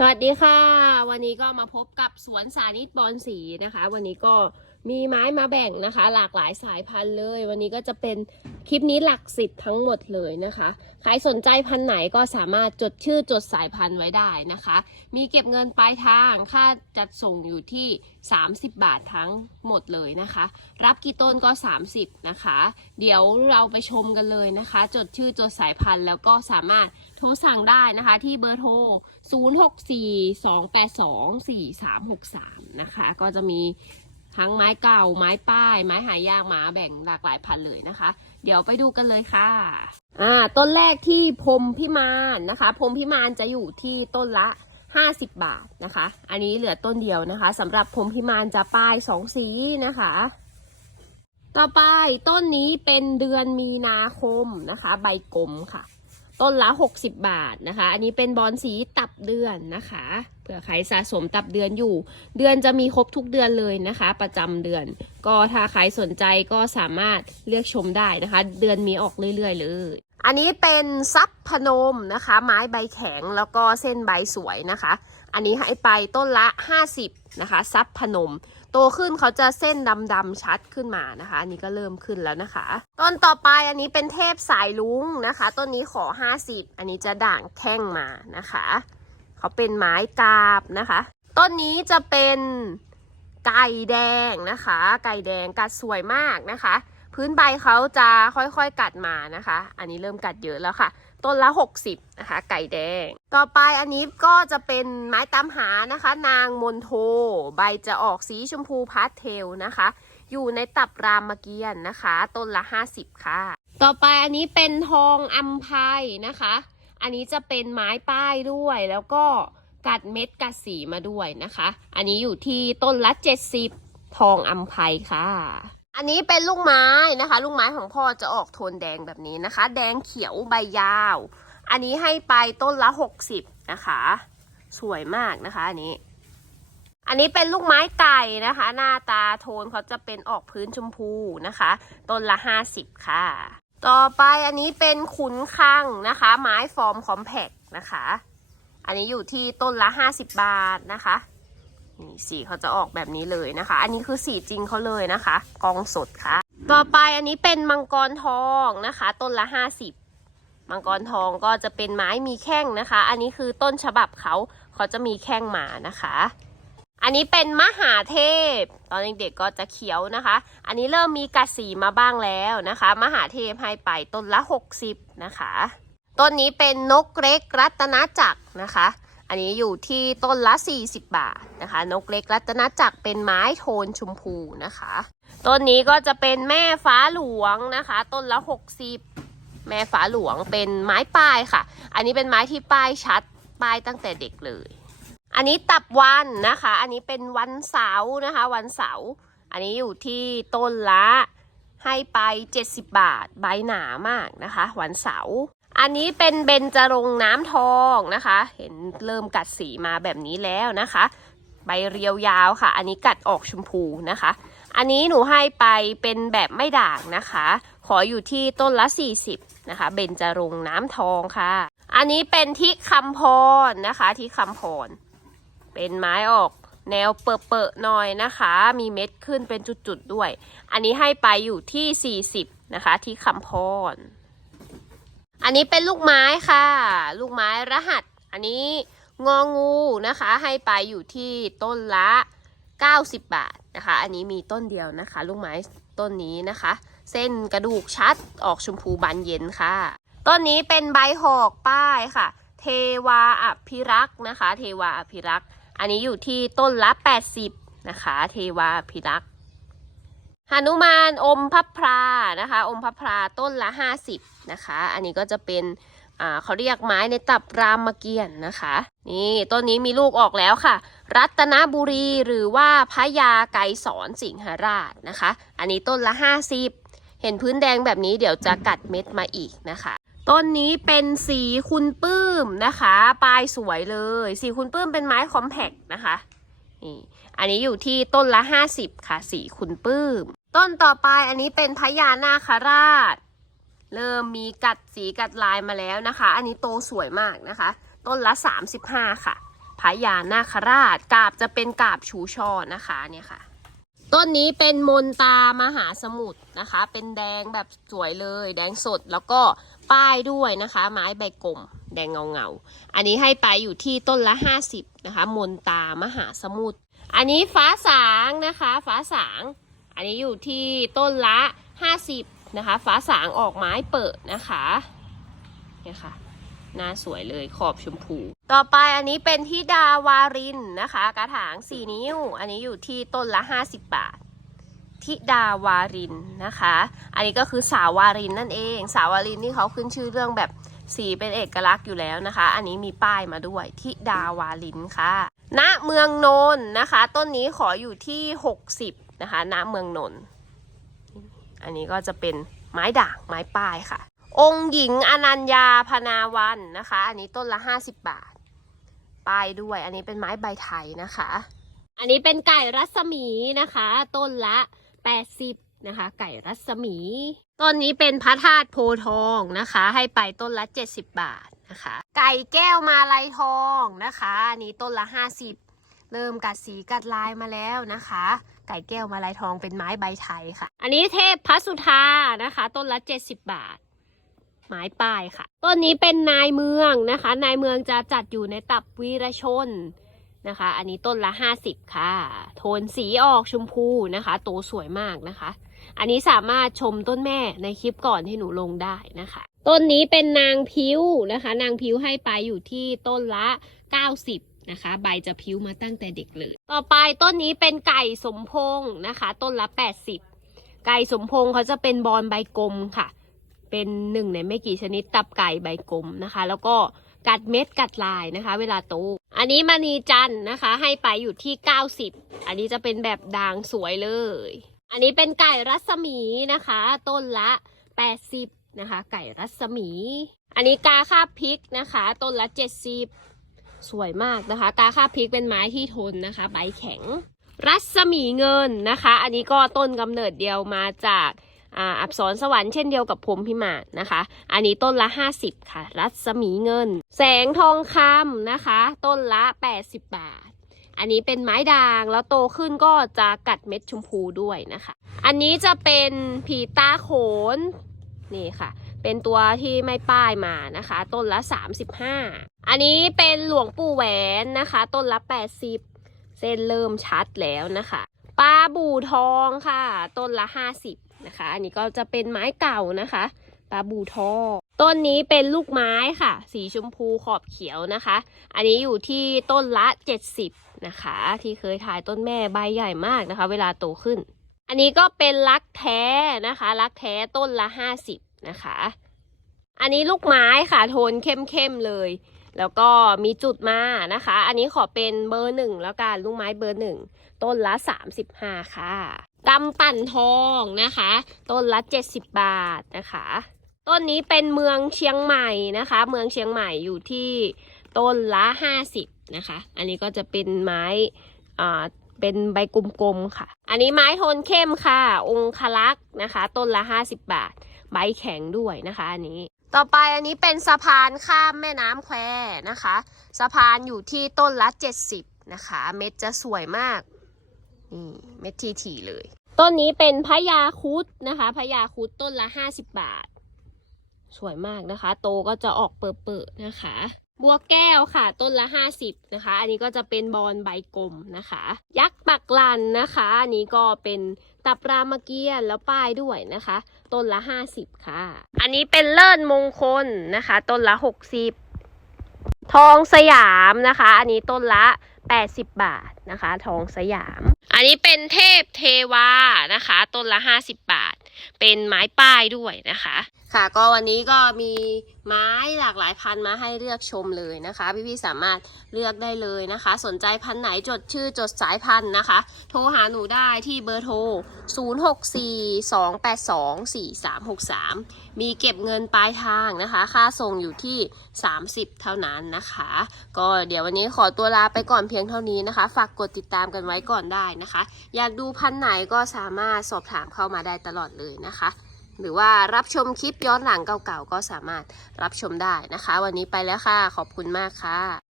สวัสดีค่ะ วันนี้ก็มาพบกับสวนสานิตบอนสีนะคะ วันนี้ก็ มีไม้มาแบ่งนะคะ หลากหลายสายพันธุ์เลย วันนี้ก็จะเป็นคลิปนี้หลักสิบทั้งหมดเลยนะคะใครสนใจพันธุ์ไหนก็สามารถจดชื่อจดสายพันธุ์ไว้ได้นะคะ มีเก็บเงินปลายทางค่าจัดส่งอยู่ที่ 30 บาททั้งหมดเลยนะคะ รับกี่ต้นก็ 30 นะคะ เดี๋ยวเราไปชมกันเลยนะคะ จดชื่อจดสายพันธุ์แล้วก็สามารถโทรสั่งได้นะคะที่เบอร์โทร 0642824363 นะคะ ก็จะมี ทั้งไม้เก่า ไม้ป้าย ไม้หายากมาแบ่งหลากหลายพันเลยนะคะ เดี๋ยวไปดูกันเลยค่ะอ่าต้นแรกที่พรมพิมานนะคะพรมพิมานจะอยู่ที่ต้นละ 50 บาทนะคะ อันนี้เหลือต้นเดียวนะคะสำหรับพรมพิมานจะป้ายสองสีนะคะ ต่อไปต้นนี้เป็นเดือนมีนาคมนะคะ ใบกลมค่ะ ต้นละ 60 บาทนะคะ อันนี้เป็นบอนสีตับเดือนนะคะ เผื่อใครสะสมตับเดือนอยู่ เดือนจะมีครบทุกเดือนเลยนะคะ ประจำเดือน ก็ถ้าใครสนใจก็สามารถเลือกชมได้นะคะ เดือนมีออกเรื่อยๆเลย อันนี้เป็นซับพนมนะคะ ไม้ใบแข็งแล้วก็เส้นใบสวยนะคะ อันนี้ให้ไปต้นละ 50นะคะซับพนม โตขึ้นเขาจะเส้นดำๆชัดขึ้นมานะคะ อันนี้ก็เริ่มขึ้นแล้วนะคะ ต้นต่อไปอันนี้เป็นเทพสายลุงนะคะ ต้นนี้ขอ 50 อันนี้จะด่างแท่งมานะคะ เขาเป็นไม้กาบนะคะ ต้นนี้จะเป็นไก่แดงนะคะ ไก่แดงกัดสวยมากนะคะ พื้นใบเขาจะค่อยๆกัดมานะคะ อันนี้เริ่มกัดเยอะแล้วค่ะ ต้นละ 60 นะคะ ไก่แดง ต่อไปอันนี้ก็จะเป็นไม้ตามหานะคะ นางมนโท ใบจะออกสีชมพูพาสเทลนะคะ อยู่ในตับรามเกียรนนะคะ ต้นละ 50 ค่ะ ต่อไปอันนี้เป็นทองอัมพายนะคะ อันนี้จะเป็นไม้ป้ายด้วยแล้วก็กัดเม็ดกัดสีมาด้วยนะคะ อันนี้อยู่ที่ต้นละ 70 ทองอัมพายค่ะ อันนี้เป็นลูกไม้นะคะ ลูกไม้ของพ่อจะออกโทนแดงแบบนี้นะคะ แดงเขียวใบยาว อันนี้ให้ไปต้นละ 60 นะคะ สวยมากนะคะอันนี้ อันนี้เป็นลูกไม้ไก่นะคะ หน้าตาโทนเขาจะเป็นออกพื้นชมพูนะคะ ต้นละ 50 ค่ะ ต่อไปอันนี้เป็นขุนคังนะคะ ไม้ฟอร์มคอมแพกนะคะ อันนี้อยู่ที่ต้นละ 50 บาทนะคะ นี่สีเขาจะออกแบบนี้เลยนะคะ อันนี้คือสีจริงเขาเลยนะคะ กองสดค่ะ ต่อไปอันนี้เป็นมังกรทองนะคะ ต้นละ50มังกรทองก็จะเป็นไม้มีแข้งนะคะ อันนี้คือต้นฉบับเขาเขาจะมีแข้งมานะคะ อันนี้เป็นมหาเทพ ตอนเด็กๆก็จะเขียวนะคะ อันนี้เริ่มมีกัดสีมาบ้างแล้วนะคะ มหาเทพให้ไปต้นละ 60 นะคะ ต้นนี้เป็นนกเล็กรัตนจักรนะคะ อันนี้อยู่ที่ต้นละ 40 บาทนะคะ นกเล็กรัตนจักรเป็นไม้โทนชมพูนะคะ ต้นนี้ก็จะเป็นแม่ฟ้าหลวงนะคะ ต้นละ 60 แม่ฟ้าหลวงเป็นไม้ป้ายค่ะ อันนี้เป็นไม้ที่ป้ายชัดป้ายตั้งแต่เด็กเลย อันนี้ตับวันนะคะ อันนี้เป็นวันเสาร์นะคะ วันเสาร์อันนี้อยู่ที่ต้นละให้ไป 70 บาท ใบหนามากนะคะ วันเสาร์ อันนี้เป็นเบญจรงน้ำทองนะคะ เห็นเริ่มกัดสีมาแบบนี้แล้วนะคะ ใบเรียวยาวค่ะ อันนี้กัดออกชมพูนะคะ อันนี้หนูให้ไปเป็นแบบไม่ด่างนะคะ ขออยู่ที่ต้นละ 40นะคะ เบญจรงน้ำทองค่ะ อันนี้เป็นที่คำพรนะคะที่คำพร เป็นไม้ออกแนวเปอะๆหน่อยนะคะ มีเม็ดขึ้นเป็นจุดๆด้วย อันนี้ให้ไปอยู่ที่ 40นะคะ ที่คำพร อันนี้เป็นลูกไม้ค่ะ ลูกไม้รหัส อันนี้งองูนะคะ ให้ไปอยู่ที่ต้นละ 90 บาทนะคะ อันนี้มีต้นเดียวนะคะ ลูกไม้ต้นนี้นะคะ เส้นกระดูกชัดออกชมพูบานเย็นค่ะ ต้นนี้เป็นใบหอกป้ายค่ะ เทวาอภิรักษ์นะคะ เทวาอภิรักษ์ อันนี้อยู่ที่ต้นละ 80นะคะ เทวาอภิรักษ์ หนุมานอมพับพรานะคะ อมพับพราต้นละ 50 นะคะ อันนี้ก็จะเป็นเขาเรียกไม้ในตับรามเกียรตินะคะ นี่ต้นนี้มีลูกออกแล้วค่ะ รัตนบุรีหรือว่าพญาไกรสอนสิงหราชนะคะ อันนี้ต้นละ 50 เห็นพื้นแดงแบบนี้เดี๋ยวจะกัดเม็ดมาอีกนะคะต้นนี้เป็นสีคุณปื้มนะคะ ปลายสวยเลย สีคุณปื้มเป็นไม้คอมแพกนะคะนี่อันนี้อยู่ที่ต้นละ 50 ค่ะ สีคุณปื้ม ต้นต่อไปอันนี้เป็นพญานาคราช เริ่มมีกัดสีกัดลายมาแล้วนะคะ อันนี้โตสวยมากนะคะ ต้นละ 35 ค่ะพระยานาคราชกาบจะเป็นกาบชูช่อนะคะเนี่ยค่ะ ต้นนี้เป็นมนตามหาสมุทรนะคะ เป็นแดงแบบสวยเลย แดงสดแล้วก็ป้ายด้วยนะคะ ไม้ใบกลมแดงเงาเงาอันนี้ให้ไปอยู่ที่ต้นละ 50นะคะ มนตามหาสมุทรอันนี้ฟ้าสางนะคะ ฟ้าสาง อันนี้อยู่ที่ต้นละ 50 นะคะ ฟ้าสางออกไม้เปิดนะคะเนี่ยค่ะหน้าสวยเลยขอบชมพู ต่อไปอันนี้เป็นที่ดาวารินนะคะ กระถาง 4 นิ้ว อันนี้อยู่ที่ต้นละ 50 บาททิดาวารินนะคะ อันนี้ก็คือสาวารินนั่นเอง สาวารินนี่เขาขึ้นชื่อเรื่องแบบสีเป็นเอกลักษณ์อยู่แล้วนะคะ อันนี้มีป้ายมาด้วยทิดาวารินค่ะ ณ เมืองนนท์นะคะ ต้นนี้ขออยู่ที่ 60 นะคะณเมืองนนท์อันนี้ก็จะเป็นไม้ด่างไม้ป้ายค่ะ องค์หญิงอนัญญาพนาวันนะคะ อันนี้ต้นละ 50 บาท ป้ายด้วย อันนี้เป็นไม้ใบไทยนะคะ อันนี้เป็นไก่รัศมีนะคะ ต้นละ 80นะคะ ไก่รัศมี ต้นนี้เป็นพระธาตุโพทองนะคะ ให้ไปต้นละ 70 บาทนะคะ ไก่แก้วมาลัยทองนะคะ อันนี้ต้นละ 50 เริ่มกัดสีกัดลายมาแล้วนะคะ ไก่แก้วมาลัยทองเป็นไม้ใบไทยค่ะ อันนี้เทพพระสุธานะคะ ต้นละ70 บาท ไม้ป้ายค่ะ ต้นนี้เป็นนายเมืองนะคะ นายเมืองจะจัดอยู่ในตับวีรชนนะคะ อันนี้ต้นละ 50 ค่ะ โทนสีออกชมพูนะคะ โตสวยมากนะคะ อันนี้สามารถชมต้นแม่ในคลิปก่อนที่หนูลงได้นะคะ ต้นนี้เป็นนางพิ้วนะคะ นางพิ้วให้ไปอยู่ที่ต้นละ 90 นะคะ ใบจะพิ้วมาตั้งแต่เด็กเลย ต่อไปต้นนี้เป็นไก่สมพงษ์นะคะ ต้นละ 80 ไก่สมพงษ์เขาจะเป็นบอลใบกลมค่ะ เป็นหนึ่งในไม่กี่ชนิดตับไก่ใบกลมนะคะ แล้วก็กัดเม็ดกัดลายนะคะ เวลาโต อันนี้มณีจันนะคะ ให้ไปอยู่ที่ 90 อันนี้จะเป็นแบบด่างสวยเลย อันนี้เป็นไก่รัศมีนะคะ ต้นละ 80 นะคะ ไก่รัศมี อันนี้กาคาบพริกนะคะ ต้นละ 70 สวยมากนะคะ กาคาพริกเป็นไม้ที่ทนนะคะ ใบแข็ง รัศมีเงินนะคะ อันนี้ก็ต้นกำเนิดเดียวมาจากอับสรสวรรค์เช่นเดียวกับพรมพิมานนะคะ อันนี้ต้นละ 50 ค่ะ รัศมีเงิน แสงทองคำนะคะ ต้นละ 80 บาท อันนี้เป็นไม้ด่างแล้วโตขึ้นก็จะกัดเม็ดชมพูด้วยนะคะ อันนี้จะเป็นผีตาโขนนี่ค่ะ เป็นตัวที่ไม่ป้ายมานะคะ ต้นละ 35 อันนี้เป็นหลวงปู่แหวนนะคะ ต้นละ 80 เส้นเริ่มชัดแล้วนะคะปลาบู่ทองค่ะ ต้นละ 50นะคะ อันนี้ก็จะเป็นไม้เก่านะคะปลาบู่ทองต้นนี้เป็นลูกไม้ค่ะ สีชมพูขอบเขียวนะคะ อันนี้อยู่ที่ต้นละ 70 นะคะ ที่เคยถ่ายต้นแม่ใบใหญ่มากนะคะ เวลาโตขึ้น อันนี้ก็เป็นลักแท้นะคะลักแท้ต้นละ 50 นะคะ อันนี้ลูกไม้ค่ะโทนเข้มๆเลย แล้วก็มีจุดมานะคะ อันนี้ขอเป็นเบอร์หนึ่งแล้วกันลูกไม้เบอร์หนึ่งต้นละ 35 ค่ะกำปั่นทองนะคะ ต้นละ 70 บาทนะคะ ต้นนี้เป็นเมืองเชียงใหม่นะคะ เมืองเชียงใหม่อยู่ที่ต้นละ 50 นะคะ อันนี้ก็จะเป็นไม้อ่าเป็นใบกลมๆค่ะ อันนี้ไม้โทนเข้มค่ะ องคลักษ์นะคะ ต้นละ 50 บาท ใบแข็งด้วยนะคะอันนี้ ต่อไปอันนี้เป็นสะพานข้ามแม่น้ำแควนะคะ สะพานอยู่ที่ต้นละ 70 นะคะ เม็ดจะสวยมากนี่เม็ดทีทีๆเลย ต้นนี้เป็นพญาครุดนะคะพญาครุดต้นละ 50 บาท สวยมากนะคะ โตก็จะออกเปิดๆนะคะบัวแก้วค่ะ ต้นละ 50นะคะ อันนี้ก็จะเป็นบอลใบกลมนะคะ ยักษ์ปักลันนะคะ อันนี้ก็เป็นตับรามเกียรติ์แล้วป้ายด้วยนะคะ ต้นละ 50 ค่ะ อันนี้เป็นเลิศมงคลนะคะ ต้นละ 60 ทองสยามนะคะ อันนี้ต้นละ 80 บาทนะคะ ทองสยาม อันนี้เป็นเทพเทวานะคะ ต้นละ 50 บาท เป็นไม้ป้ายด้วยนะคะค่ะก็วันนี้ก็มีไม้หลากหลายพันธุ์มาให้เลือกชมเลยนะคะ พี่ๆสามารถเลือกได้เลยนะคะ สนใจพันธุ์ไหนจดชื่อจดสายพันธุ์นะคะ โทรหาหนูได้ที่เบอร์โทร 0642824363 มีเก็บเงินปลายทางนะคะ ค่าส่งอยู่ที่ 30 เท่านั้นนะคะ ก็เดี๋ยววันนี้ขอตัวลาไปก่อนเพียงเท่านี้นะคะ ฝากกดติดตามกันไว้ก่อนได้นะคะ อยากดูพันธุ์ไหนก็สามารถสอบถามเข้ามาได้ตลอดเลยนะคะ หรือว่ารับชมคลิปย้อนหลังเก่าๆ ก็สามารถรับชมได้นะคะ วันนี้ไปแล้วค่ะ ขอบคุณมากค่ะ